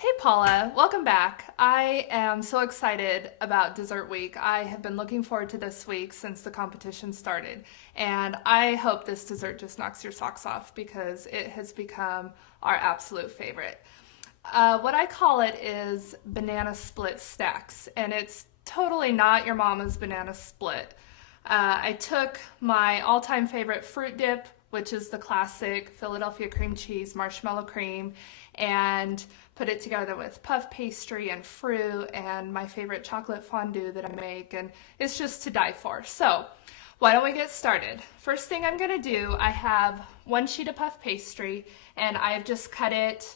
Hey Paula, welcome back. I am so excited about Dessert Week. I have been looking forward to this week since the competition started, and I hope this dessert just knocks your socks off because it has become our absolute favorite. What I call it is banana split stacks, and it's totally not your mama's banana split. I took my all time favorite fruit dip, which is the classic Philadelphia cream cheese marshmallow cream, and put it together with puff pastry and fruit and my favorite chocolate fondue that I make, and it's just to die for. So, why don't we get started? First thing I'm gonna do, I have one sheet of puff pastry, and I've just cut it.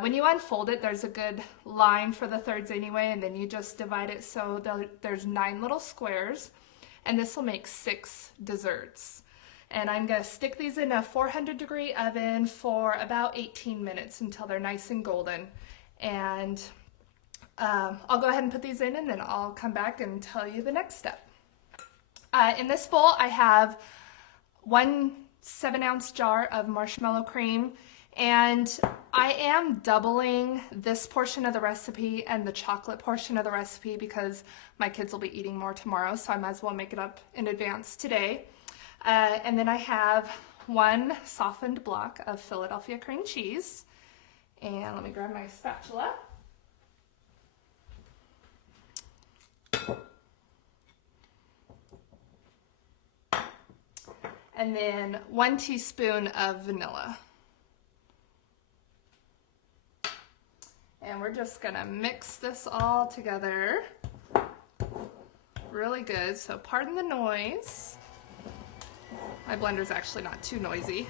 When you unfold it, there's a good line for the thirds anyway, and then you just divide it so there's 9 little squares, and this will make 6 desserts. And I'm gonna stick these in a 400-degree oven for about 18 minutes until they're nice and golden. And I'll go ahead and put these in, and then I'll come back and tell you the next step. In this bowl, I have 1 7-ounce jar of marshmallow cream, and I am doubling this portion of the recipe and the chocolate portion of the recipe because my kids will be eating more tomorrow, so I might as well make it up in advance today. And then I have 1 softened block of Philadelphia cream cheese. And let me grab my spatula. And then 1 teaspoon of vanilla. And we're just gonna mix this all together really good. So pardon the noise. My blender's actually not too noisy.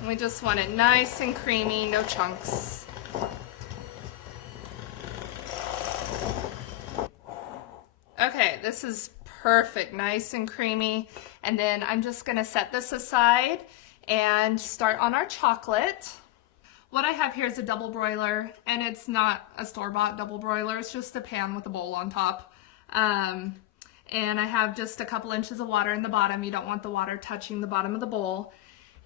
And we just want it nice and creamy, no chunks. Okay, this is perfect, nice and creamy. And then I'm just gonna set this aside and start on our chocolate. What I have here is a double broiler, and it's not a store-bought double broiler, it's just a pan with a bowl on top. And I have just a couple inches of water in the bottom. You don't want the water touching the bottom of the bowl.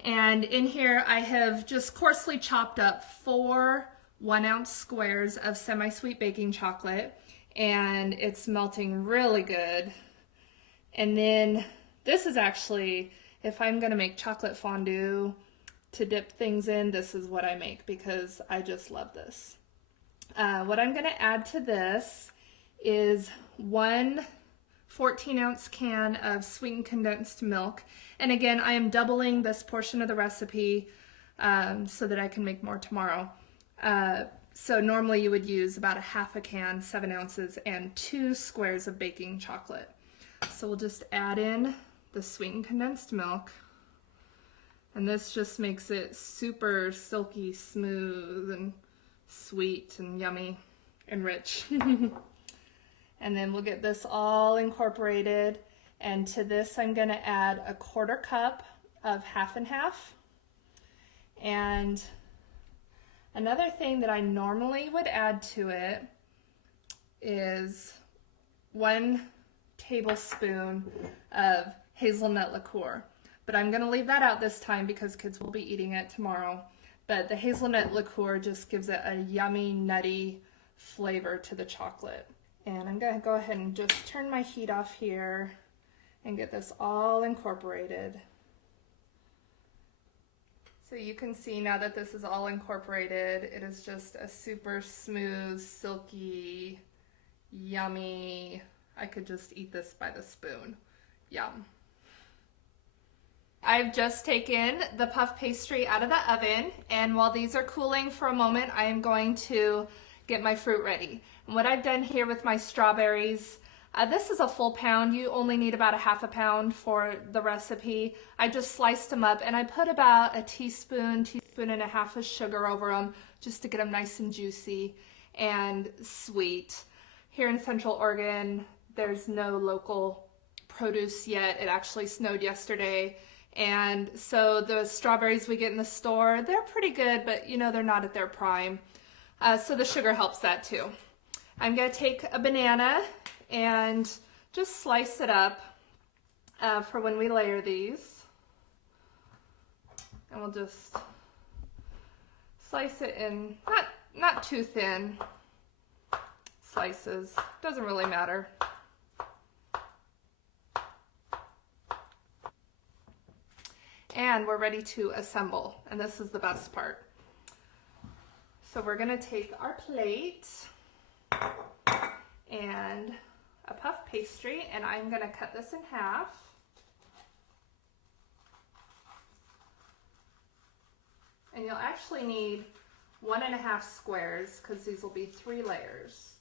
And in here I have just coarsely chopped up 4 1-ounce squares of semi-sweet baking chocolate, and it's melting really good. And then this is actually, if I'm gonna make chocolate fondue to dip things in, this is what I make because I just love this. What I'm gonna add to this is 1 14-ounce can of sweetened condensed milk. And again, I am doubling this portion of the recipe so that I can make more tomorrow. So normally you would use about a half a can, 7 ounces, and 2 squares of baking chocolate. So we'll just add in the sweetened condensed milk. And this just makes it super silky smooth and sweet and yummy and rich. And then we'll get this all incorporated. And to this, I'm gonna add a 1/4 cup of half and half. And another thing that I normally would add to it is 1 tablespoon of hazelnut liqueur. But I'm gonna leave that out this time because kids will be eating it tomorrow. But the hazelnut liqueur just gives it a yummy, nutty flavor to the chocolate. And I'm gonna go ahead and just turn my heat off here and get this all incorporated. So you can see now that this is all incorporated, it is just a super smooth, silky, yummy, I could just eat this by the spoon. Yum. I've just taken the puff pastry out of the oven, and while these are cooling for a moment, I am going to get my fruit ready. And what I've done here with my strawberries, this is a full pound. You only need about a half a pound for the recipe. I just sliced them up, and I put about a teaspoon and a half of sugar over them just to get them nice and juicy and sweet. Here in Central Oregon, there's no local produce yet. It actually snowed yesterday. And so the strawberries we get in the store, they're pretty good, but you know, they're not at their prime. So the sugar helps that too. I'm gonna take a banana and just slice it up for when we layer these. And we'll just slice it in, not too thin slices. Doesn't really matter. And we're ready to assemble, and this is the best part. So we're gonna take our plate and a puff pastry, and I'm gonna cut this in half. And you'll actually need 1.5 squares because these will be 3 layers.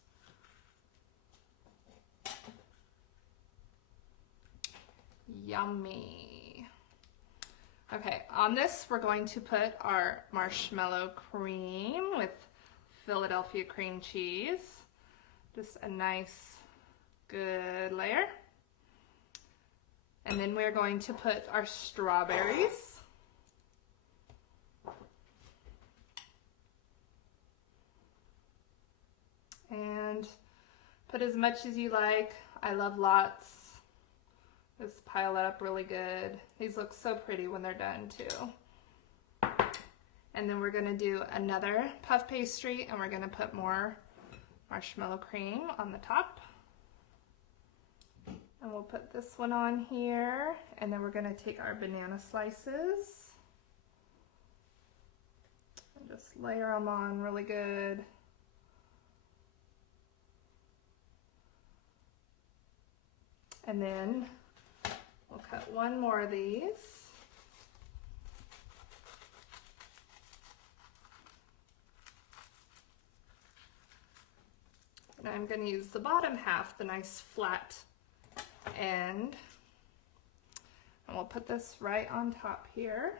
Yummy. Okay, on this we're going to put our marshmallow cream with Philadelphia cream cheese. Just a nice, good layer. And then we're going to put our strawberries. And put as much as you like. I love lots. Just pile it up really good. These look so pretty when they're done too. And then we're gonna do another puff pastry, and we're gonna put more marshmallow cream on the top. And we'll put this one on here, and then we're gonna take our banana slices and just layer them on really good. And then we'll cut one more of these. And I'm going to use the bottom half, the nice flat end. And we'll put this right on top here.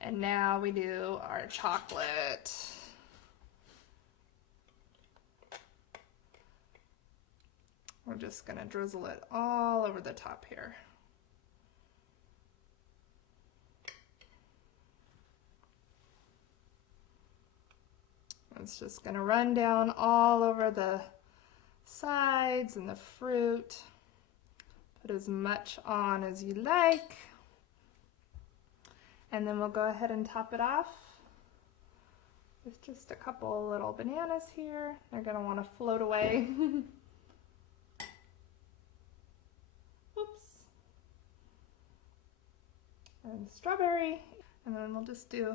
And now we do our chocolate. We're just gonna drizzle it all over the top here. It's just gonna run down all over the sides and the fruit. Put as much on as you like. And then we'll go ahead and top it off with just a couple little bananas here. They're gonna wanna float away. And strawberry, and then we'll just do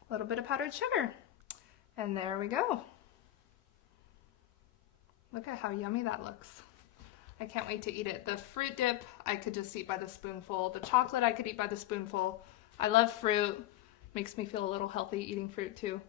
a little bit of powdered sugar. And there we go. Look at how yummy that looks. I can't wait to eat it. The fruit dip, I could just eat by the spoonful. The chocolate, I could eat by the spoonful. I love fruit. Makes me feel a little healthy eating fruit too.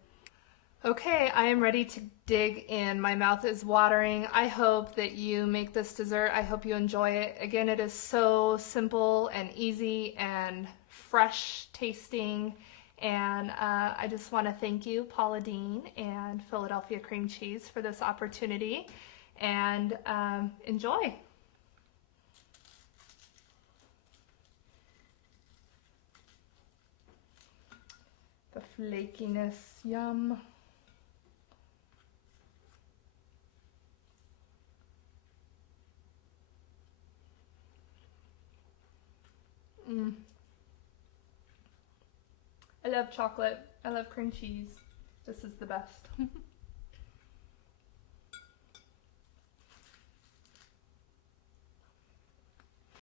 Okay, I am ready to dig in. My mouth is watering. I hope that you make this dessert. I hope you enjoy it. Again, it is so simple and easy and fresh tasting. And I just want to thank you, Paula Deen and Philadelphia Cream Cheese, for this opportunity. And enjoy. The flakiness, yum. I love chocolate. I love cream cheese. This is the best.